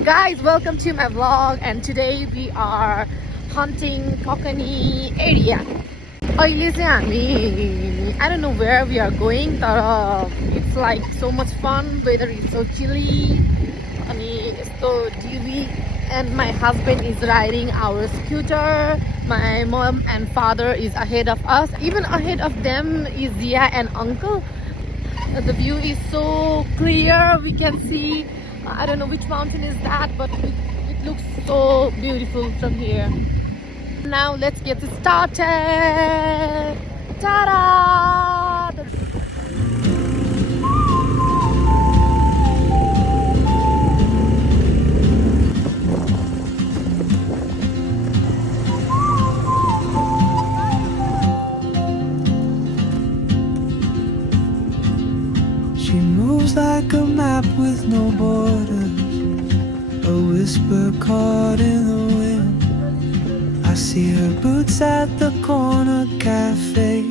Guys, welcome to my vlog and today we are hunting Kokani area. अहिले चाहिँ हामी I don't know where we are going but it's like so much fun. Weather is so chilly अनि यस्तो dewy and my husband is riding our scooter. My mom and father is ahead of us. Even ahead of them is Zia and uncle. The view is so clear. We can see I don't know which mountain is that, but it looks so beautiful from here. Now let's get started. Ta-da! She moves like a map with no borders, a whisper caught in the wind. I see her boots at the corner cafe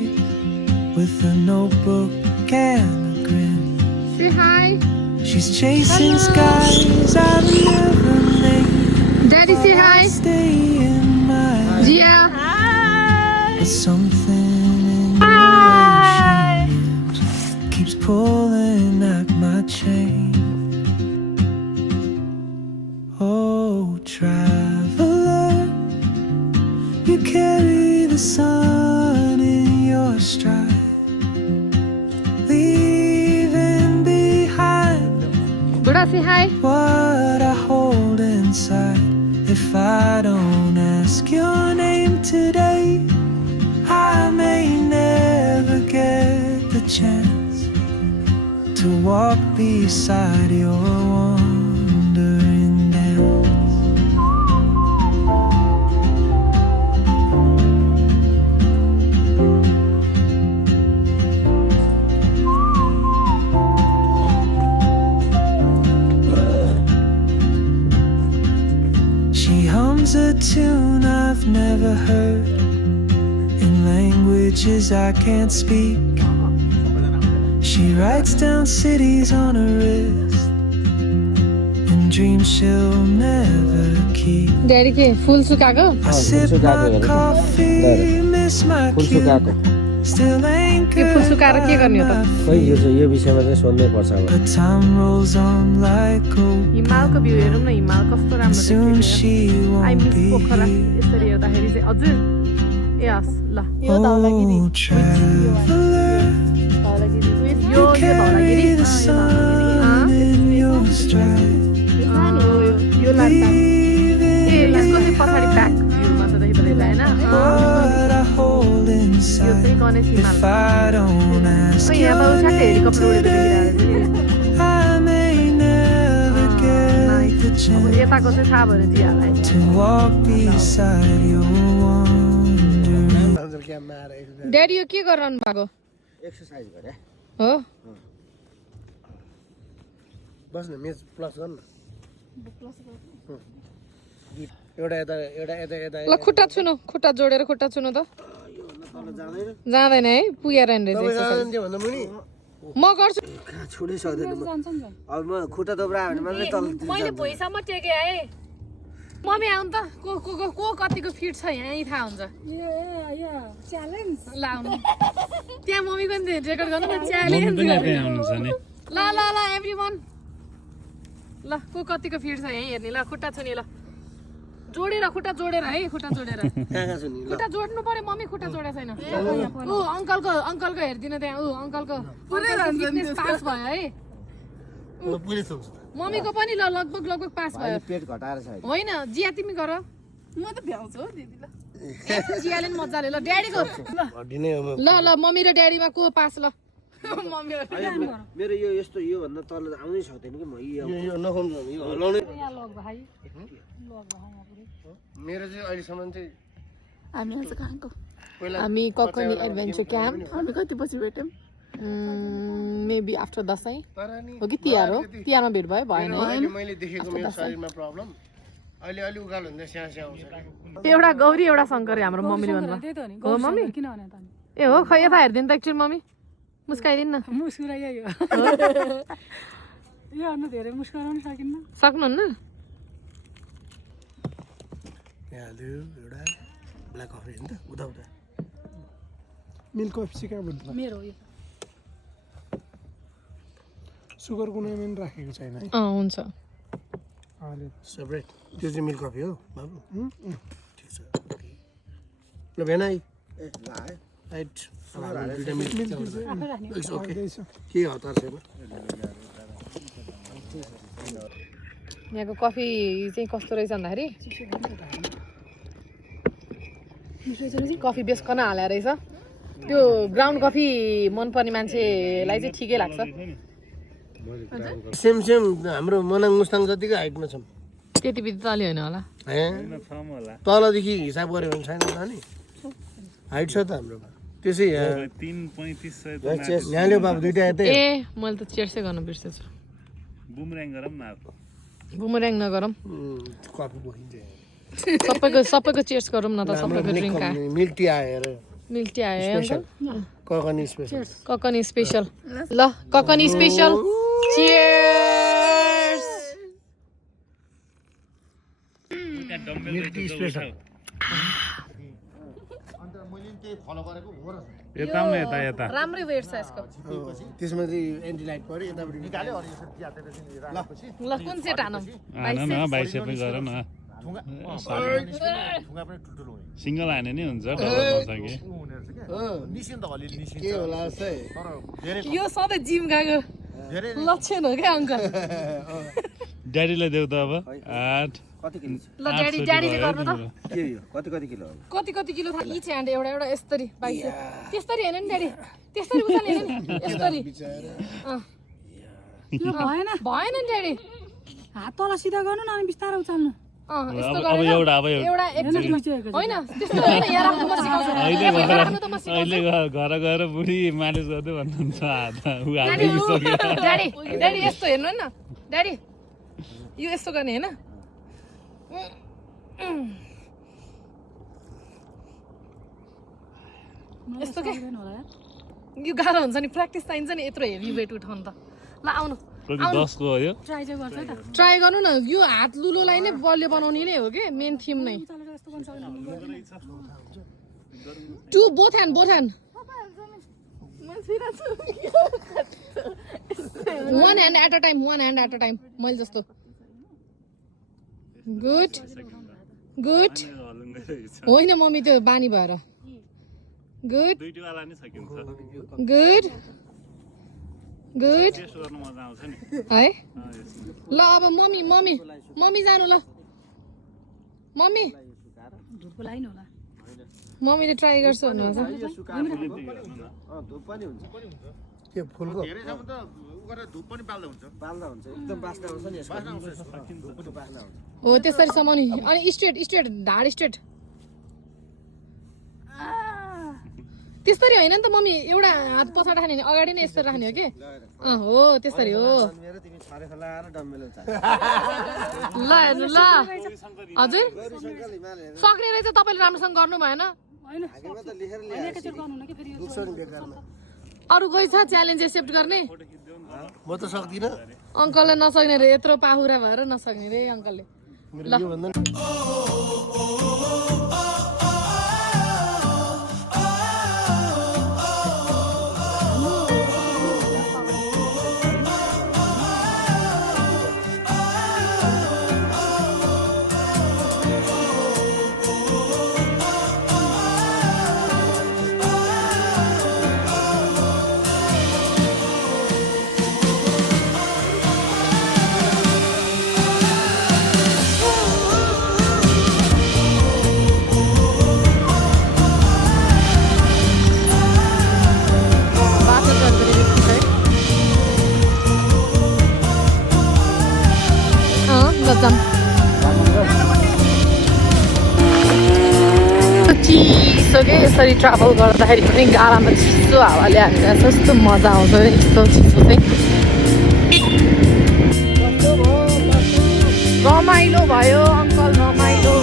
with a notebook and a grin. Say hi. She's chasing skies I've never named. Daddy, say hi. Stay in my Gia. But something in the way she moves keeps pulling at my chain. Oh, traveler, you carry the sun in your stride, leaving behind Buddha, say hi. what I hold inside. If I don't ask your name today, I may never get the chance to walk beside your wandering dance. She hums a tune I've never heard in languages I can't speak. She writes down cities on her wrist and dreams she'll never keep. Daddy के फुल सुकाको? I sip my coffee, miss my cue. Still ain't के फुल good सुकाएर के गर्ने हो त? खै यो विषयमा चाहिँ सोध्नै पर्छ अब but time rolls on like gold. हिमालको भ्यू हेरौँ न हिमाल कस्तो राम्रो Soon देखिरहेको she छ। I won't miss be Pokhara here. यसरी हेर्दाखेरि चाहिँ हजुर ए हस् ल Oh, traveler, यो carry the sun in your stride, यो लान्छ ए यसको चाहिँ leaving पछाडि ब्याक भ्यूमा छ देखि परेको हैन what I hold यो inside. चाहिँ गणेश हिमाल If I don't ask खै यहाँ your त ठ्याक्कै हेलिकप्टर name उडेर today, देखिरहेको I may never get the अब chance यताको चाहिँ थाहा भयो जियालाई to walk beside your wandering. Daddy यो के गरिरहनु भएको एक्सर्साइज गरे हो बस न मेज प्लस गर्नु एउटा यता एउटा यता यता ल खुट्टा छुनु खुट्टा जोडेर खुट्टा छुनु त जाँदैन है पुगेर रहेछ तपाईँ भन्दा मुनि म गर्छु छुनै सक्दैन म अब म खुट्टा दोब्रा भने मात्रै तल मैले भुइँसम्म टेके आए मम्मी आउनु त को कतिको फिट छ यहीँ थाहा हुन्छ ल आउनु त्यहाँ मम्मीको नि रेकर्ड गर्नु न च्यालेन्ज ल ल ल एभ्रीवन ल को कतिको फिट छ यहीँ हेर्ने ल खुट्टा छुने ल जोडेर खुट्टा जोडेर है खुट्टा जोडेर कहाँ छु नि खुट्टा जोड्नु पर्यो मम्मी खुट्टा जोडेको छैन ऊ अङ्कलको हेरिदिनु त्यहाँ ऊ अङ्कलको फिटनेस पास भयो है म पुरै सक्छु मम्मीको पनि ल लगभग पास भयो पेट घटाएर छ अहिले। होइन जिया तिमी गर म त भ्याउँछु हो दिदी ल जियाले नि मजाले ल ड्याडीको हड्डी नै हो ल ल मम्मी र ड्याडीमा को पास ल मम्मी र मेरो यो यस्तो यो भन्दा तल आउनै सक्दैन कि म यो नखाउनु यो हलाउने यहाँ लग भाइ मेरो चाहिँ अहिलेसम्म चाहिँ हामी आज कहाँको पहिला हामी ककनी एडभेन्चर क्याम्प हामी कति पछि भेट्यौँ मेबी आफ्टर दसैँ तर नि हो कि तिहार हो तिहारमा भेट भयो भएन अहिले मैले देखेको मेरो शरीरमा प्रब्लम अहिले अलि उकालो हुँदा स्याहाँ स्याहाँ आउँछ एउटा गौरी एउटा शङ्कर हाम्रो मम्मीले भन्नुभयो हो मम्मी ए हो खै यता हेरिदिनु त एकचोटि मम्मी मुस्काइदिनु न मुस्कुराइयो यो हेर्नु धेरै मुस्कुराउन सकिन्न सक्नुहुन्न यहाँ हाल्दियो एउटा ब्ल्याक कफी नि त उता उता मिल्क कफी चाहिँ कहाँ भन्नु मेरो हो यो सुगर कुनै पनि राखेको छैन है हुन्छ सेपरेट त्यो चाहिँ मिल्क कफी हो बाबु ठिक छ ओके ल भेना है ए ल है राइट दुईटा मिल्क इट्स ओके आउँदैछ के हतार छैन यहाँको कफी चाहिँ कस्तो रहेछ भन्दाखेरि कफी बेसकन हालेर रहेछ त्यो ग्राउन्ड कफी मनपर्ने मान्छेलाई चाहिँ ठिकै लाग्छ सेम हाम्रो मनाङ मुस्ताङ जतिकै हाइटमा छौँ त्यति बित्ति तलि होइन होला तलदेखि हिसाब गऱ्यो भने छैन होला नि हाइट छ त हाम्रोमा त्यसै यहाँ ल्याऊ बाबु दुइटा यतै ए मैले त चेयर्सै गर्न बिर्सेछु बुमऱ्याङ नगरौँ कफी बोकिन्छ सबैको चेयर्स गरौँ न त सबैको ड्रिङ्क आयो मिल्क टी आएर मिल्क टी आयो ककनी स्पेसल ककनी स्पेसल ल Kakani special cheers milk tea special राम्रै वेट छ यसको त्यसमा चाहिँ एन्टी लाइट पऱ्यो यतापट्टि निकाल्यो ल कुन सेट हानौँ सिङ्गल हाने नि हुन्छ के होला यो सधैँ जिम गएको लक्षण हो क्या अङ्कल ड्याडीलाई देऊ त अब 8 कति किलो छ ल ड्याडीले गर्नु त के यो कति किलो हो कति किलो थाहा इच ह्यान्ड एउटा यस्तरी बाइस त्यस्तरी होइन नि ड्याडी त्यस्तरी उचाल्ने होइन नि यस्तरी भएन नि ड्याडी हात तल सिधा गर्नु न अनि बिस्तारै उचाल्नु यस्तो अब गरेर एउटा होइन त्यस्तो होइन यहाँ राख्नु म सिकाउँछु अहिले घर गएर बुढी मालिस गर्दै भन्नुहुन्छ हात उ हालिसक्यो ड्याडी यस्तो हेर्नु होइन ड्याडी यो यस्तो गर्ने होइन यस्तो के यो गाह्रो हुन्छ नि प्र्याक्टिस चाहिन्छ नि यत्रो हेभी वेट उठाउनु त ल आउनु 10 को हो यो ट्राई चाहिँ गर्छ त ट्राई गर्नु न यो हात लुलोलाई नै बलियो बनाउने नै हो कि मेन थिम नै to both hand one hand at a time मैले जस्तो गुड होइन मम्मी त्यो बानी भएर गुड दुईटावाला नि सकिन्छ गुड टेस्ट गर्न मजा आउँछ नि है ल अब मम्मी जानु ल मम्मी धुप लाइन होला मम्मीले ट्राई गर्छु भन्नुहुन्छ धुप पनि हुन्छ त्यो फुलको पाल्दा हुन्छ एकदम बास्ना आउँछ नि यसको बास्ना आउँछ हो त्यसरी समाउने अनि स्ट्रेट ढाड स्ट्रेट त्यसरी होइन नि त मम्मी एउटा हात पछाडि राख्ने नि अगाडि नै यसरी राख्ने हो कि हो त्यसरी हो मेरो तिमी छरे खलाएर डम्बेल उचाल ल हेर्नु ल हजुर सक्ने रहेछ तपाईँले राम्रोसँग गर्नु भएन हैन हागेमा त लेखेर एकैचोट गर्नु न के फेरि यो दुख्छ नि बेकारमा अरू कोही छ च्यालेन्ज एक्सेप्ट गर्ने म त सक्दिनँ अङ्कलले नसक्ने रे यत्रो पाहुरा भएर नसक्ने रे अङ्कलले मेरो यो भन्दा चिसो के यसरी ट्राभल गर्दाखेरि पनि गाडामा चिसो हावाले हामीलाई कस्तो मजा आउँछ यस्तो चिसो चाहिँ रमाइलो भयो अङ्कल रमाइलो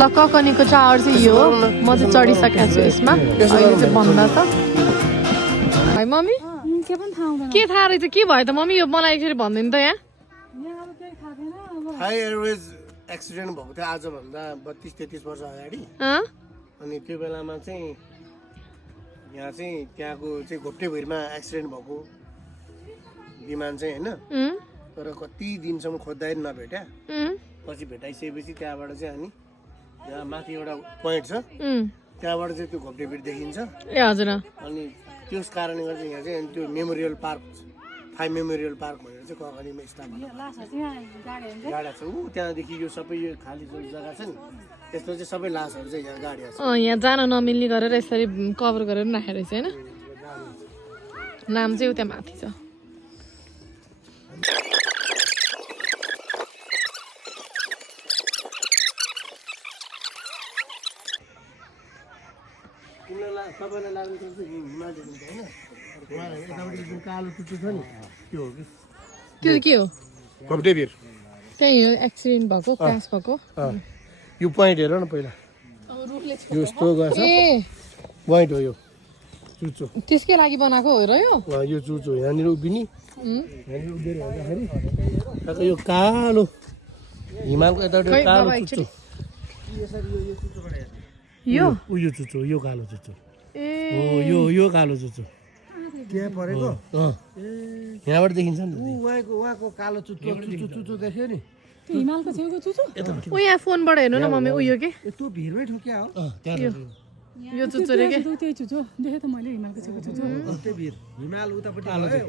ल ककनीको टावर चाहिँ यो हो म चाहिँ चढिसकेको छु यसमा अहिले चाहिँ बन्द छ है मम्मी के पनि थाहा हुँदैन के थाहा रहेछ के भयो त मम्मी यो मलाई एकचोटि भनिदिनु त यहाँ यहाँ अब केही थाहा छैन अब हाई एयरवेज एक्सिडेन्ट भएको थियो आजभन्दा 32-33 वर्ष अगाडि अँ? अनि त्यो बेलामा चाहिँ यहाँ चाहिँ त्यहाँको चाहिँ घोप्टे भुइँमा एक्सिडेन्ट भएको विमान चाहिँ होइन उम्, तर कति दिनसम्म खोज्दाखेरि नभेट्या उम्, पछि भेटाइसकेपछि त्यहाँबाट चाहिँ अनि यहाँ माथि एउटा पोइन्ट छ उम्। त्यहाँबाट चाहिँ त्यो घोप्टे भिड देखिन्छ ए हजुर अनि त्यस कारणले गर्दा यहाँ चाहिँ त्यो memorial park Thai memorial park भनेर चाहिँ ककनीमा स्थापना लासहरू चाहिँ यहाँ गाडी हुन्छ गाडा छ त्यहाँदेखि यो सबै यो खाली जो जग्गा छ नि त्यस्तो चाहिँ सबै लासहरू चाहिँ यहाँ गाडिया छ यहाँ जान नमिल्ने गरेर यसरी कभर गरेर राखेको रहेछ होइन नाम चाहिँ उता माथि छ तपाईँलाई लाग्ने चाहिँ हिमाल देखिन्छ होइन उहाँहरू यतापट्टि जुन कालो टुट्टु छ नि त्यो हो कि त्यो के हो घोप्टे भिर त्यही हो एक्सिडेन्ट भएको क्रास भएको यो पोइन्ट हेर न पहिला यो यस्तो गएछ ए पोइन्ट हो यो चुचो त्यसकै लागि बनाएको हो र यो यो चुचो यहाँनिर उभिने उम्, यहाँनिर उभिएर हेर्दाखेरि त्यहाँको यो कालो हिमालको यतापट्टि खै कालो बाबा चुचो यो यो चुचो यो कालो चुचो ए यो कालो चुचो त्यहाँ परेको यहाँबाट देखिन्छ नि उहाँको कालो चुच्चो चुच्चो देख्यो नि त्यो हिमालको छेउको चुचो ऊ यहाँ फोनबाट हेर्नु न मम्मी उयो के त्यो भिरमै ठोक्या हो यो चुच्चो रे के त्यही चुचो देखेँ त मैले हिमालको छेउको चुचो त्यो भिर हिमाल उतापट्टि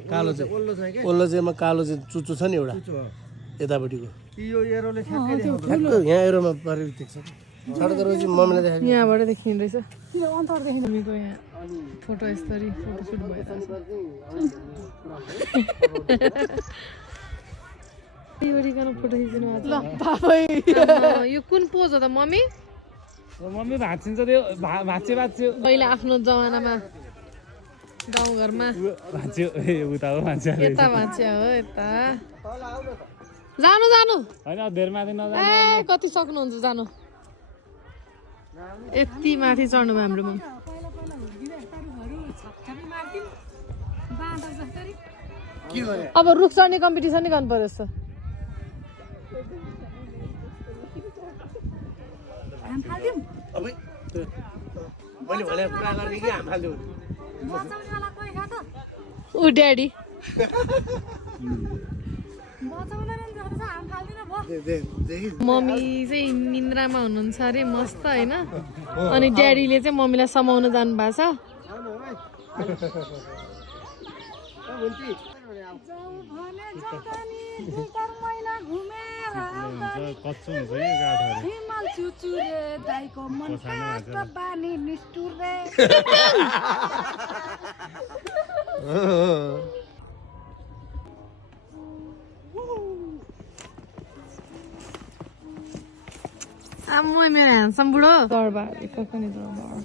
कालो चाहिँ ओल्लो छ क्या ओल्लो चाहिँमा कालो चाहिँ चुचो छ नि एउटा यतापट्टिको यो एरोले ठ्याक्कै देखाउँछ ठ्याक्क यहाँ एरोमा पारेर देख्छ सडकहरू मम्मीलाई देखाएको यहाँबाट देखिँदो रहेछ किन अन्तर देखेँ मम्मीको यहाँ फोटो यसरी फोटोसुट भइरहेछ फोटो खिच्नु ल यो कुन पोज हो त मम्मी मम्मी भाँचिन्छ त्यो भाँच्यो पहिला आफ्नो जमानामा गाउँघरमा भाँच्यो ए उता हो भाँच्यो यता भाँच्या हो यता जानु जानु होइन धेरै माथि नजानु ए कति सक्नुहुन्छ जानु यति माथि चढ्नु भयो हाम्रो मम्मी पहिला पहिला हुर्किँदा तारुहरू छक्कामै मार्थिन् बाँदर जस्तरी अब रुख चढ्ने कम्पिटिसन नै गर्नु पर्यो जस्तो हाम फाल्थ्यौँ अबै मैले भने पुरा गर्ने कि हाम फाल्थ्यो बचाउनेवाला कोही छ त ऊ ड्याडी बचाउन नि जस्तो छ हाम फाल्दिनँ भयो देखि मम्मी चाहिँ निन्द्रामा हुनुहुन्छ अरे मस्त होइन अनि ड्याडीले चाहिँ मम्मीलाई समाउन जानु भएको छ जाउँ भने जतानी दुईतर महिना घुमेर आउँदा कच्चो हुन्छ कि गाठाहरू हिमाल चुचुरे दाइको मन कास्ट बानी निष्ठुरे आम्मै मेरो ह्यान्डसम बुढो दरबार ककनी दरबार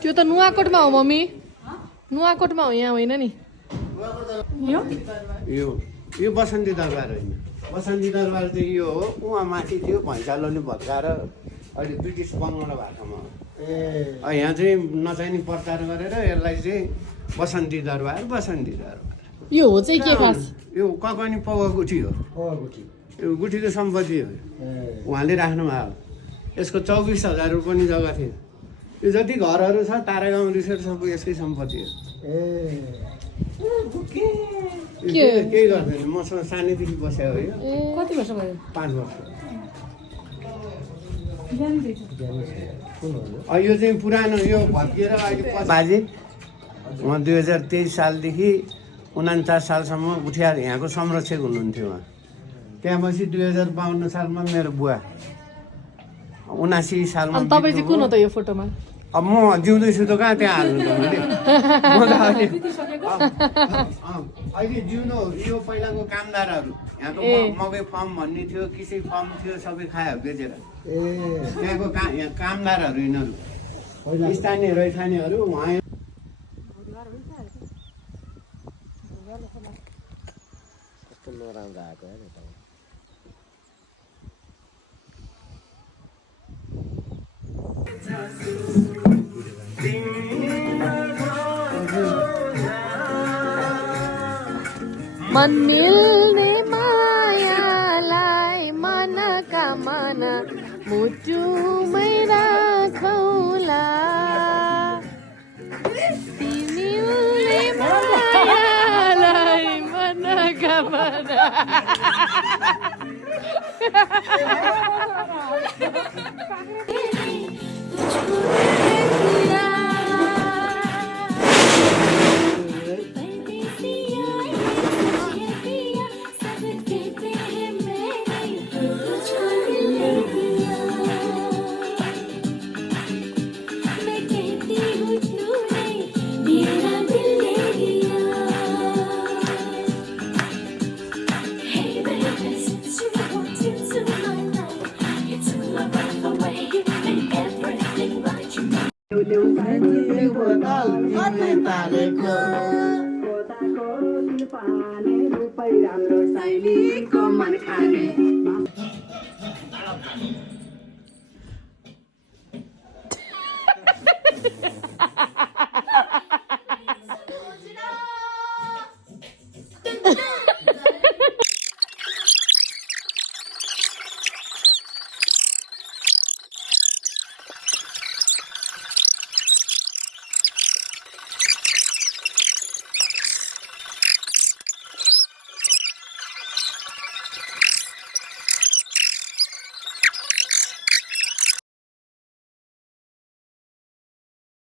त्यो त नुवाकोटमा हो मम्मी नुवाकोटमा हो यहाँ होइन नि यो बसन्ती दरबार होइन बसन्ती दरबार चाहिँ यो हो उहाँ माथि थियो भैँचालोले भत्काएर अहिले ब्रिटिस बङ्गला भाषामा हो यहाँ चाहिँ नचाहिने प्रचार गरेर यसलाई चाहिँ बसन्ती दरबार यो हो चाहिँ के खास यो ककनी पौवा गुठी हो यो गुठीको सम्पत्ति हो उहाँले राख्नुभयो यसको 24,000 रुपियाँ जग्गा थियो यो जति घरहरू छ तारागाउँ रिसोर्ट सबै यसकै सम्पत्ति हो केही गर्दैन मसँग सानैदेखि बस्यो हो यो कति वर्ष भयो 5 वर्ष जान्दै यो चाहिँ पुरानो यो भत्किएर अहिले बाजे उहाँ 2023 सालदेखि 49 सालसम्म गुठिया यहाँको संरक्षक हुनुहुन्थ्यो उहाँ त्यहाँपछि 2052 सालमा मेरो बुवा 79 सालमा अनि तपाईँ चाहिँ कुन हो त यो फोटोमा अब म जिउँदैछु त कहाँ त्यहाँ हाल्नु त मैले म त अहिले जिउनु यो पहिलाको कामदारहरू यहाँको मकै फर्म भन्ने थियो कृषि फर्म थियो सबै खायो बेचेर त्यहाँको यहाँ कामदारहरू यिनीहरू स्थानीय रैथानेहरू उहाँ नराम्रो आएको है त मन मिल्ने मायालाई मनका मन मुटुमै राखौला तिमीले मायालाई मनका मन राम्रो शैलीको मन खाने